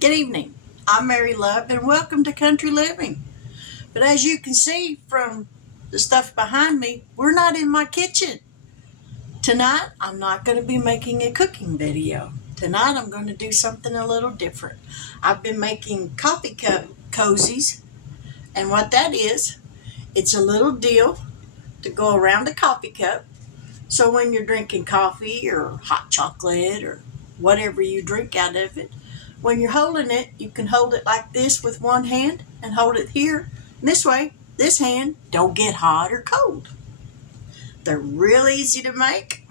Good evening. I'm Mary Love and welcome to Country Living. But as you can see from the stuff behind me, we're not in my kitchen. Tonight, I'm not going to be making a cooking video. Tonight, I'm going to do something a little different. I've been making coffee cup cozies, and what that is, it's a little deal to go around a coffee cup. So when you're drinking coffee or hot chocolate or whatever you drink out of it, when you're holding it, you can hold it like this with one hand and hold it here. And this way, this hand don't get hot or cold. They're real easy to make.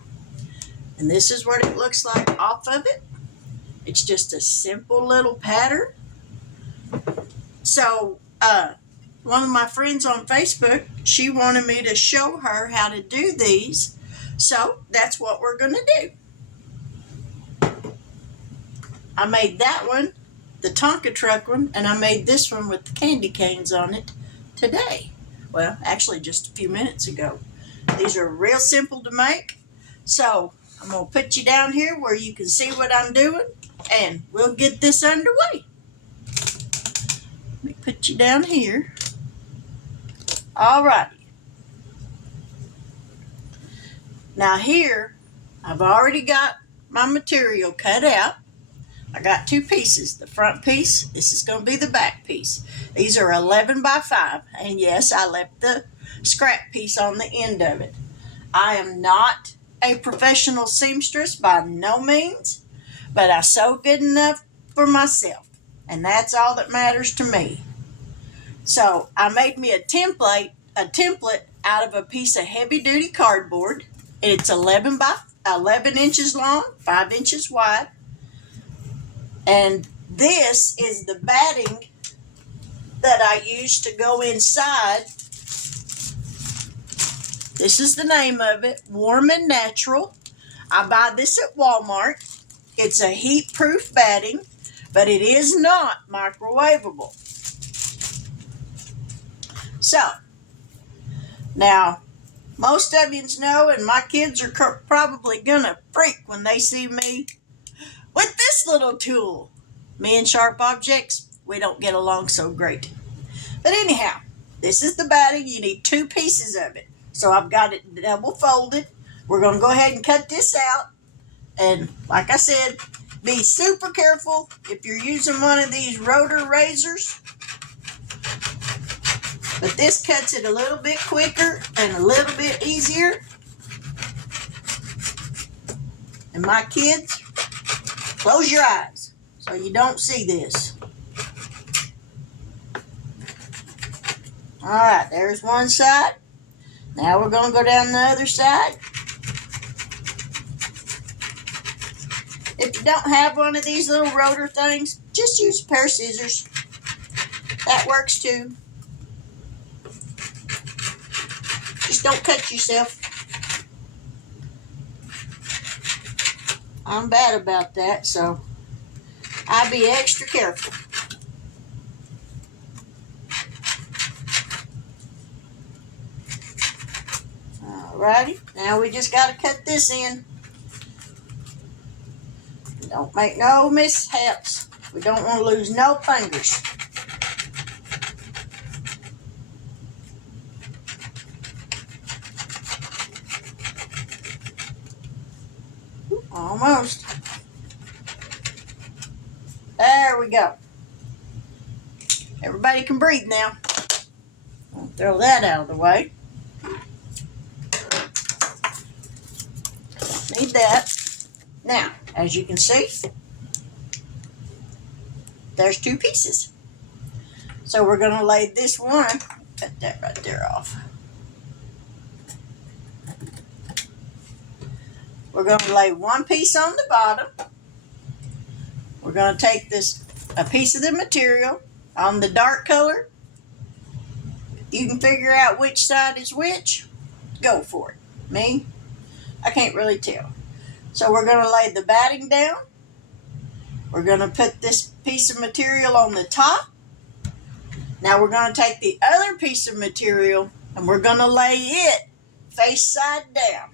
And this is what it looks like off of it. It's just a simple little pattern. So, one of my friends on Facebook, she wanted me to show her how to do these. So that's what we're going to do. I made that one, the Tonka truck one, and I made this one with the candy canes on it today. Well, actually just a few minutes ago. These are real simple to make. So I'm going to put you down here where you can see what I'm doing, and we'll get this underway. Let me put you down here. All righty. Now here, I've already got my material cut out. I got two pieces. The front piece, this is going to be the back piece. These are 11 by 5, and yes, I left the scrap piece on the end of it. I am not a professional seamstress by no means, but I sew good enough for myself, and that's all that matters to me. So I made me a template out of a piece of heavy-duty cardboard. It's 11 inches long, 5 inches wide. And this is the batting that I used to go inside. This is the name of it, Warm and Natural. I buy this at Walmart. It's a heat-proof batting, but it is not microwavable. So, now, most of you know, and my kids are probably going to freak when they see me with this little tool. Me and sharp objects, we don't get along so great. But anyhow, this is the batting. You need two pieces of it. So I've got it double folded. We're going to go ahead and cut this out. And like I said, be super careful if you're using one of these rotor razors. But this cuts it a little bit quicker and a little bit easier. And my kids, close your eyes so you don't see this. All right, there's one side. Now we're going to go down the other side. If you don't have one of these little rotor things, just use a pair of scissors. That works too. Just don't cut yourself. I'm bad about that, so I'll be extra careful. Alrighty, now we just got to cut this in. Don't make no mishaps. We don't want to lose no fingers. Almost. There we go. Everybody can breathe now. I'll throw that out of the way. Need that. Now, as you can see, there's two pieces. So we're going to lay this one, cut that right there off. We're going to lay one piece on the bottom. We're going to take a piece of the material on the dark color. You can figure out which side is which. Go for it. Me, I can't really tell. So we're going to lay the batting down. We're going to put this piece of material on the top. Now we're going to take the other piece of material and we're going to lay it face side down.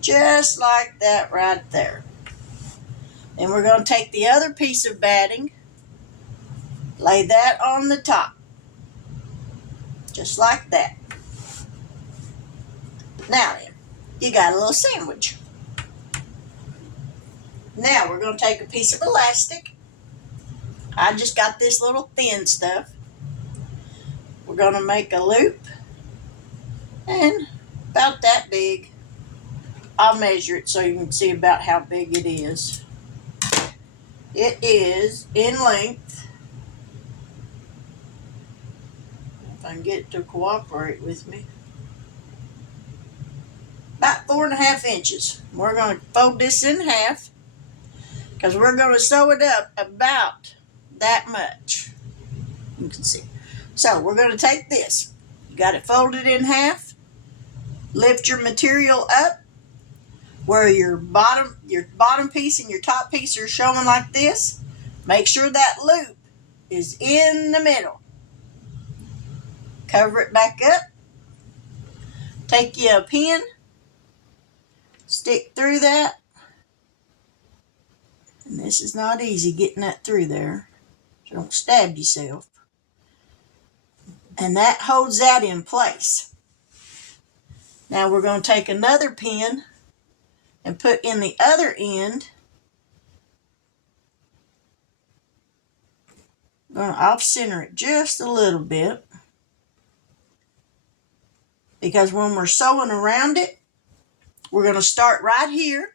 Just like that right there. Then we're going to take the other piece of batting, lay that on the top, just like that. Now then, you got a little sandwich. Now we're going to take a piece of elastic. I just got this little thin stuff. We're going to make a loop, and about that big. I'll measure it so you can see about how big it is. It is in length, if I can get it to cooperate with me, about 4.5 inches. We're going to fold this in half because we're going to sew it up about that much. You can see. So we're going to take this. You got it folded in half. Lift your material up where your bottom piece and your top piece are showing like this. Make sure that loop is in the middle. Cover it back up. Take you a pin. Stick through that. And this is not easy getting that through there. So don't stab yourself. And that holds that in place. Now we're going to take another pin and put in the other end. I'm going to off-center it just a little bit. Because when we're sewing around it, we're going to start right here.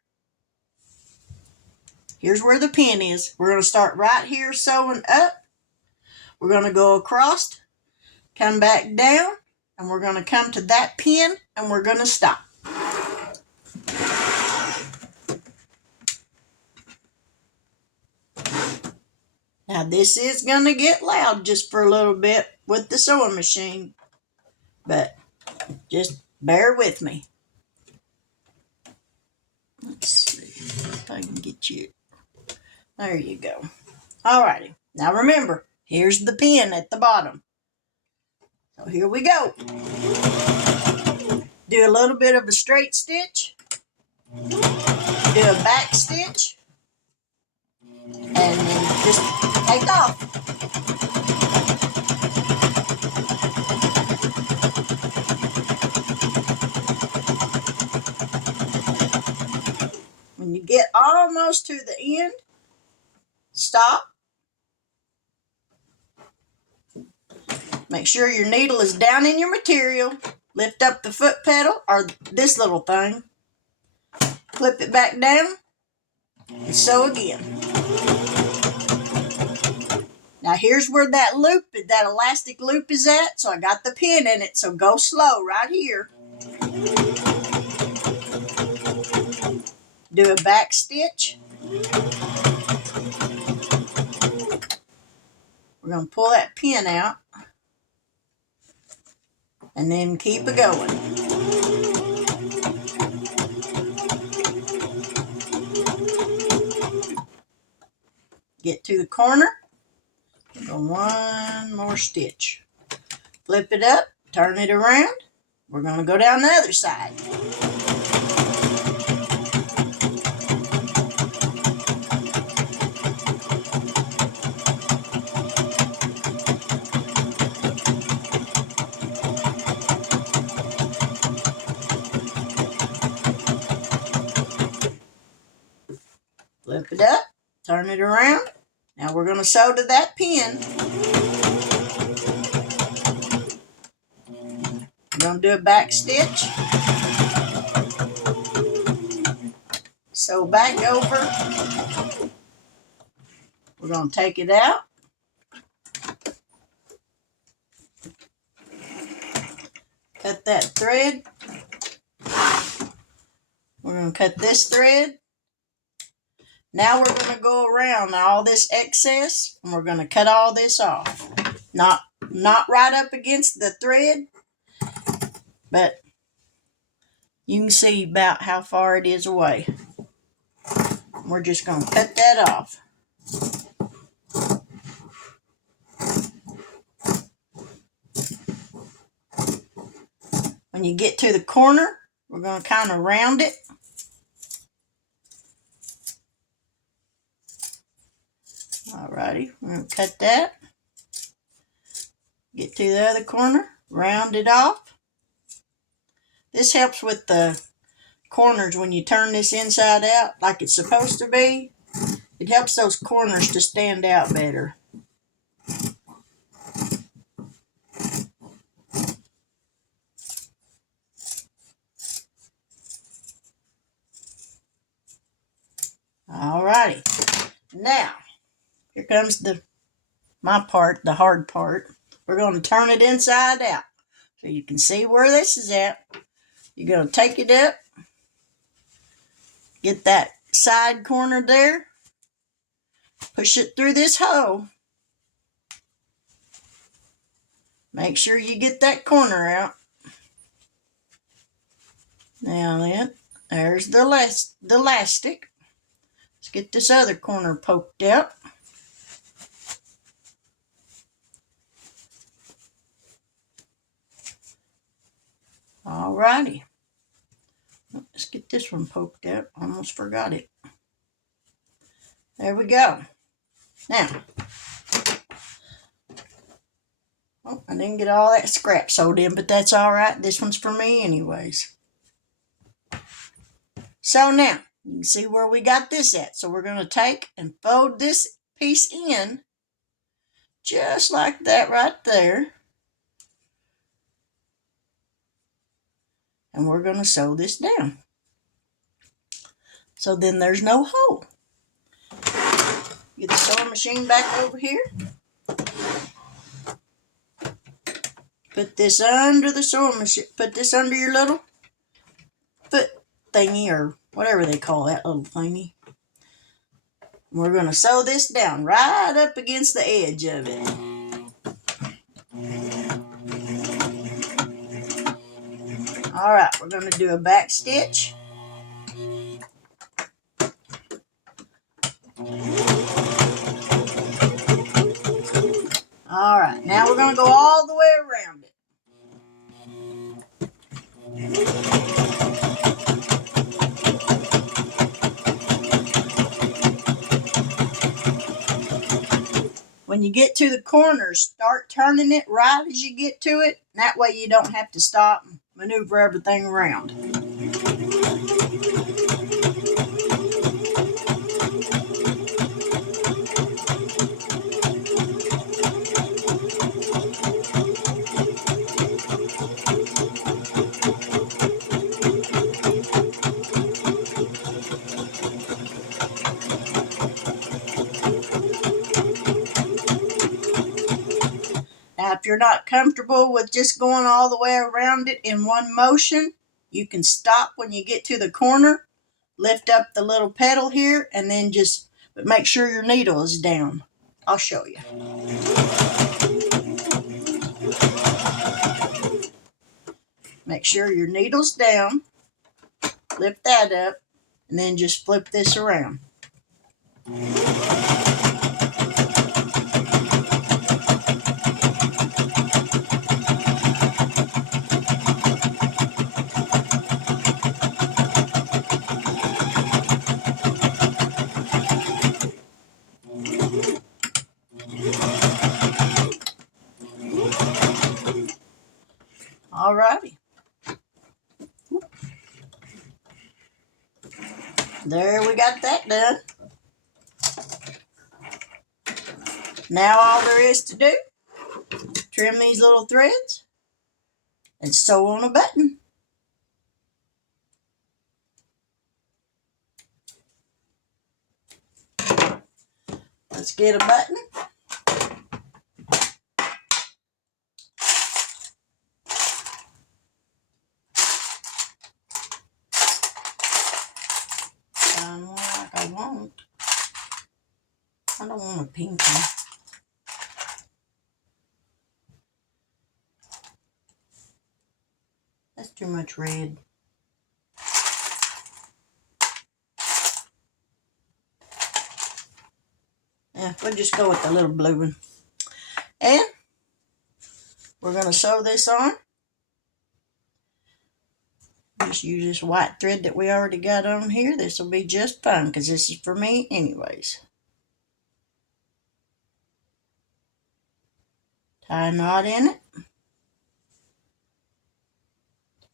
Here's where the pin is. We're going to start right here sewing up. We're going to go across, come back down, and we're going to come to that pin, and we're going to stop. Now this is going to get loud just for a little bit with the sewing machine, but just bear with me. Let's see if I can get you. There you go. Alrighty. Now remember, here's the pin at the bottom. So here we go. Do a little bit of a straight stitch. Do a back stitch. And then just take off. When you get almost to the end, stop. Make sure your needle is down in your material. Lift up the foot pedal, or this little thing. Flip it back down, and sew again. Now here's where that elastic loop is at, so I got the pin in it, so go slow right here. Do a back stitch. We're going to pull that pin out and then keep it going. Get to the corner. Go one more stitch. Flip it up, turn it around. We're going to go down the other side. Flip it up, turn it around. Now we're going to sew to that pin. We're going to do a back stitch. Sew back over. We're going to take it out. Cut that thread. We're going to cut this thread. Now we're going to go around all this excess, and we're going to cut all this off. Not right up against the thread, but you can see about how far it is away. We're just going to cut that off. When you get to the corner, we're going to kind of round it. Alrighty, we're going to cut that. Get to the other corner, round it off. This helps with the corners when you turn this inside out like it's supposed to be. It helps those corners to stand out better. Alrighty, now here comes my part, the hard part. We're going to turn it inside out so you can see where this is at. You're going to take it up, get that side corner there, push it through this hole. Make sure you get that corner out. Now then, there's the elastic. Let's get this other corner poked out. Alrighty. Let's get this one poked out. Almost forgot it. There we go. Now, oh, I didn't get all that scrap sewed in, but that's alright. This one's for me anyways. So now, you can see where we got this at. So we're going to take and fold this piece in just like that right there. And we're going to sew this down. So then there's no hole. Get the sewing machine back over here. Put this under the sewing machine. Put this under your little foot thingy or whatever they call that little thingy. We're going to sew this down right up against the edge of it. Alright, we're going to do a back stitch. Alright, now we're going to go all the way around it. When you get to the corners, start turning it right as you get to it. That way you don't have to stop and maneuver everything around. Now, if you're not comfortable with just going all the way around it in one motion, you can stop when you get to the corner, lift up the little pedal here, and then but make sure your needle is down. I'll show you. Make sure your needle's down, lift that up, and then just flip this around. Alrighty. There, we got that done. Now all there is to do, trim these little threads and sew on a button. Let's get a button. Find one like I want. I don't want a pink one. That's too much red. Yeah, we'll just go with the little blue one. And we're going to sew this on. Just use this white thread that we already got on here. This will be just fine because this is for me anyways. tie a knot in it.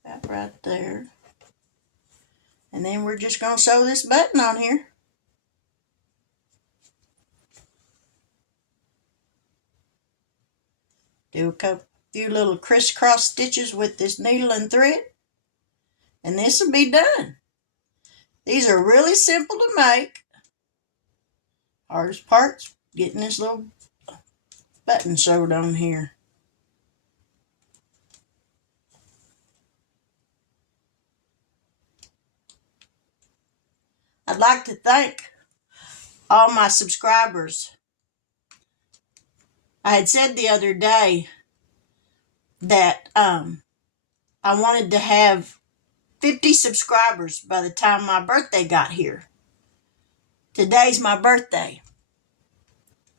About right there. And then we're just going to sew this button on here. Do a few little crisscross stitches with this needle and thread. And this will be done. These are really simple to make. Hardest part's getting this little button sewed on here. I'd like to thank all my subscribers. I had said the other day that I wanted to have 50 subscribers by the time my birthday got here. Today's my birthday.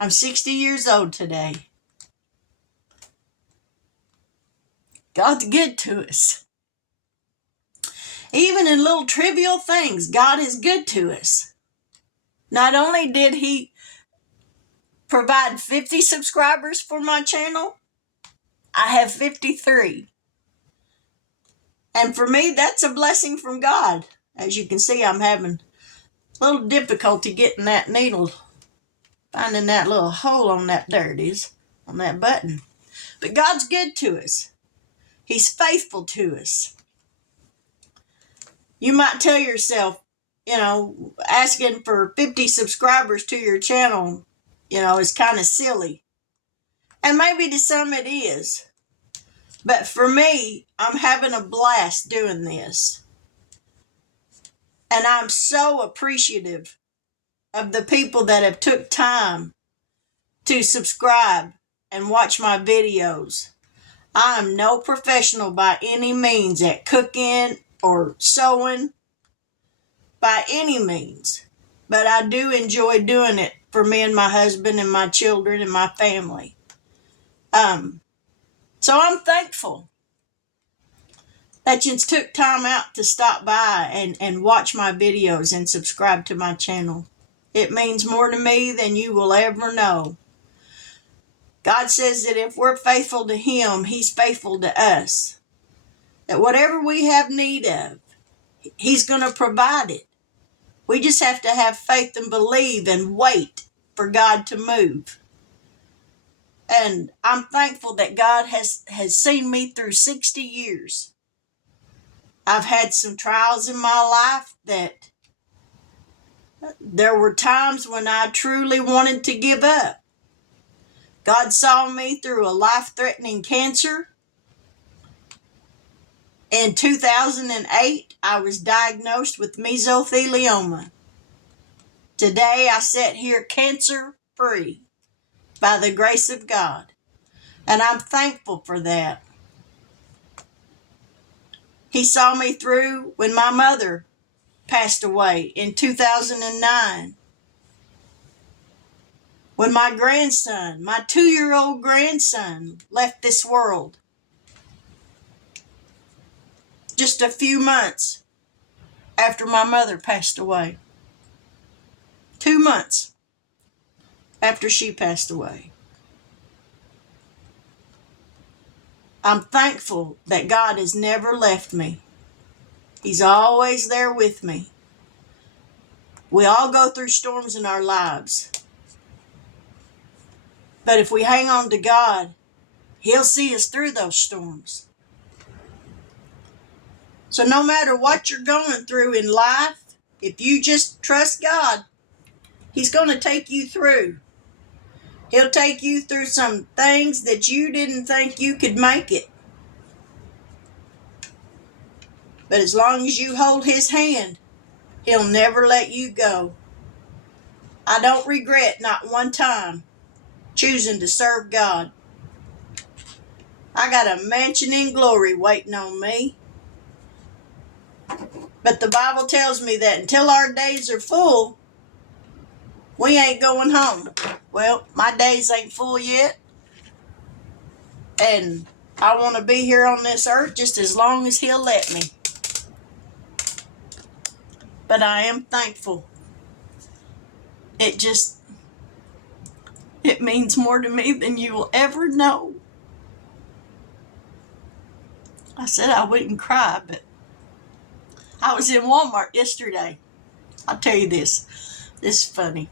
I'm 60 years old today. God's good to us. Even in little trivial things, God is good to us. Not only did He provide 50 subscribers for my channel, I have 53. And for me, that's a blessing from God. As you can see, I'm having a little difficulty getting that needle, finding that little hole on that, there it is, on that button. But God's good to us. He's faithful to us. You might tell yourself, asking for 50 subscribers to your channel, is kind of silly. And maybe to some it is. But for me, I'm having a blast doing this. And I'm so appreciative of the people that have took time to subscribe and watch my videos. I am no professional by any means at cooking or sewing by any means. But I do enjoy doing it for me and my husband and my children and my family. So I'm thankful that you took time out to stop by and watch my videos and subscribe to my channel. It means more to me than you will ever know. God says that if we're faithful to Him, He's faithful to us. That whatever we have need of, He's going to provide it. We just have to have faith and believe and wait for God to move. And I'm thankful that God has seen me through 60 years. I've had some trials in my life that there were times when I truly wanted to give up. God saw me through a life-threatening cancer. In 2008, I was diagnosed with mesothelioma. Today, I sit here cancer-free by the grace of God. And I'm thankful for that. He saw me through when my mother passed away in 2009. When my grandson, my 2-year-old grandson, left this world. Just a few months after my mother passed away. 2 months after she passed away. I'm thankful that God has never left me. He's always there with me. We all go through storms in our lives. But if we hang on to God, He'll see us through those storms. So no matter what you're going through in life, if you just trust God, He's going to take you through. He'll take you through some things that you didn't think you could make it. But as long as you hold His hand, He'll never let you go. I don't regret not one time choosing to serve God. I got a mansion in glory waiting on me. But the Bible tells me that until our days are full, we ain't going home. Well, my days ain't full yet. And I want to be here on this earth just as long as He'll let me. But I am thankful. It means more to me than you will ever know. I said I wouldn't cry, but I was in Walmart yesterday. I'll tell you this. This is funny.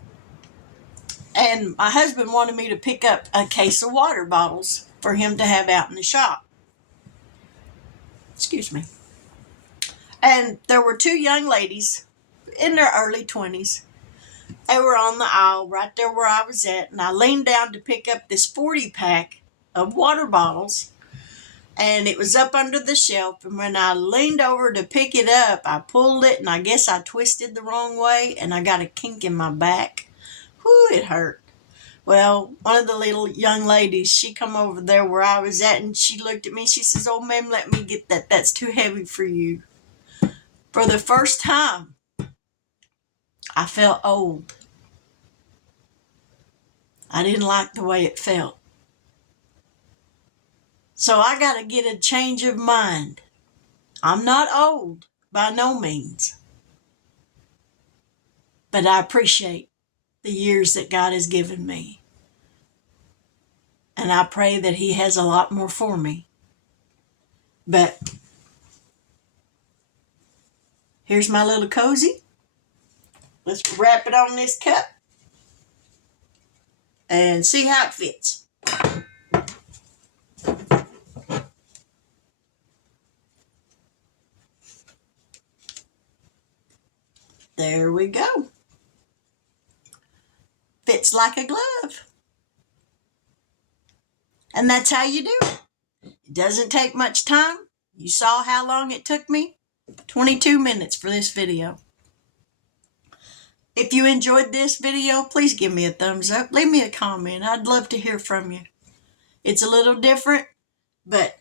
And my husband wanted me to pick up a case of water bottles for him to have out in the shop. Excuse me. And there were two young ladies in their early 20s. They were on the aisle right there where I was at, and I leaned down to pick up this 40-pack of water bottles, and it was up under the shelf. And when I leaned over to pick it up, I pulled it, and I guess I twisted the wrong way, and I got a kink in my back. Whew, it hurt. Well, one of the little young ladies, she come over there where I was at, and she looked at me. She says, "Oh, ma'am, let me get that. That's too heavy for you." For the first time, I felt old. I didn't like the way it felt. So I got to get a change of mind. I'm not old, by no means. But I appreciate the years that God has given me. And I pray that He has a lot more for me. But here's my little cozy. Let's wrap it on this cup and see how it fits. There we go. Fits like a glove. And that's how you do it. It doesn't take much time. You saw how long it took me? 22 minutes for this video. If you enjoyed this video, please give me a thumbs up. Leave me a comment. I'd love to hear from you. It's a little different, but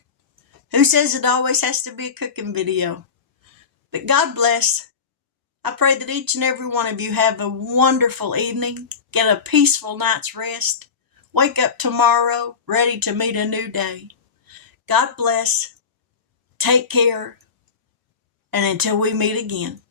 who says it always has to be a cooking video? But God bless. I pray that each and every one of you have a wonderful evening. Get a peaceful night's rest. Wake up tomorrow ready to meet a new day. God bless. Take care. And until we meet again.